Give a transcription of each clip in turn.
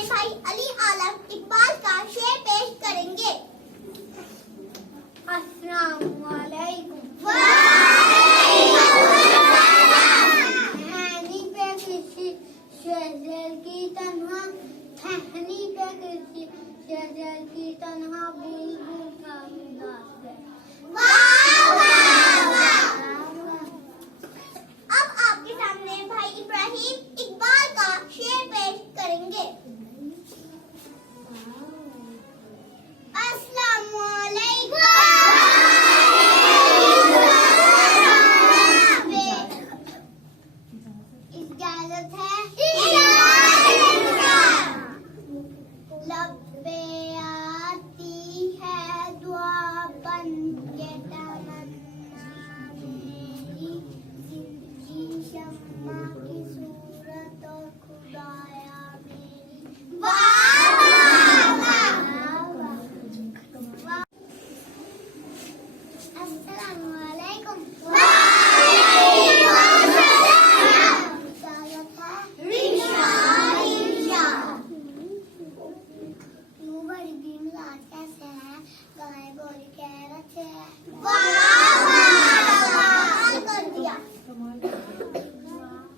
सामने भाई अली आलम इकबाल का शेर पेश करेंगे। अस्सलामुअलैकुम। ठहनी पे किसी शजर की तन्हा, ठहनी पे किसी शजर की तन्हा, बुलबुल का उदास है। अब आपके सामने भाई इब्राहिम इकबाल का शेर पेश करेंगे। इजाजत है लब पे आती है दुआ बन के तमन्ना मेरी, जिंदगी शम्मा की सूरत और खुदाया मेरी। अस्सलामुअलैकुम।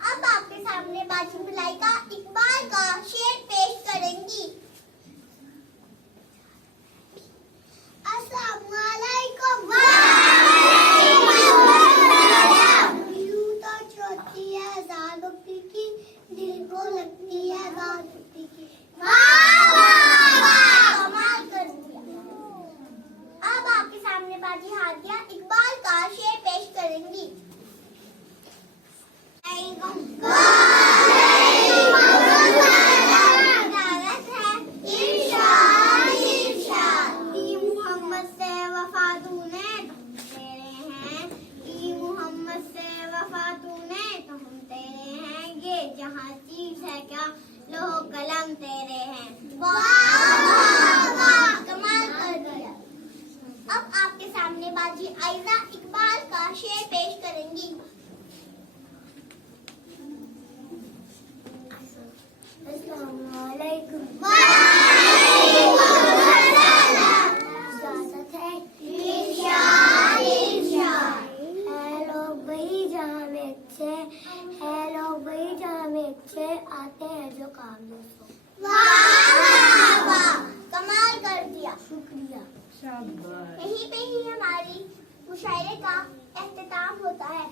अब आपके सामने बाजी मलाइका इकबाल का शेर पेश करेंगी। अस्सलामुअलैकुम। यूं तो छोटी है ज़ालुकी की, दिल को लगती है बाजुकी की। कमाल कर दिया। अब आपके सामने बाजी हादिया इकबाल का शेर पेश करेंगी। मोहम्मद से वफा तूने तो हम तेरे हैं, मोहम्मद से वफा तूने तो हम तेरे हैं, ये जहाँ चीज है क्या लोहो कलम तेरे हैं। कमाल कर दिया। अब आपके सामने बाजी आयजा इकबाल का शेर पेश करेंगी। अस्सलामुअलैकुम। इजाजत है है लोग वही जहाँ में अच्छे, है लोग वही जहाँ में अच्छे, आते हैं जो काम दोस्तों। कमाल कर दिया। शुक्रिया। यहीं पे ही हमारी मुशायरे का एख्तिताम होता है।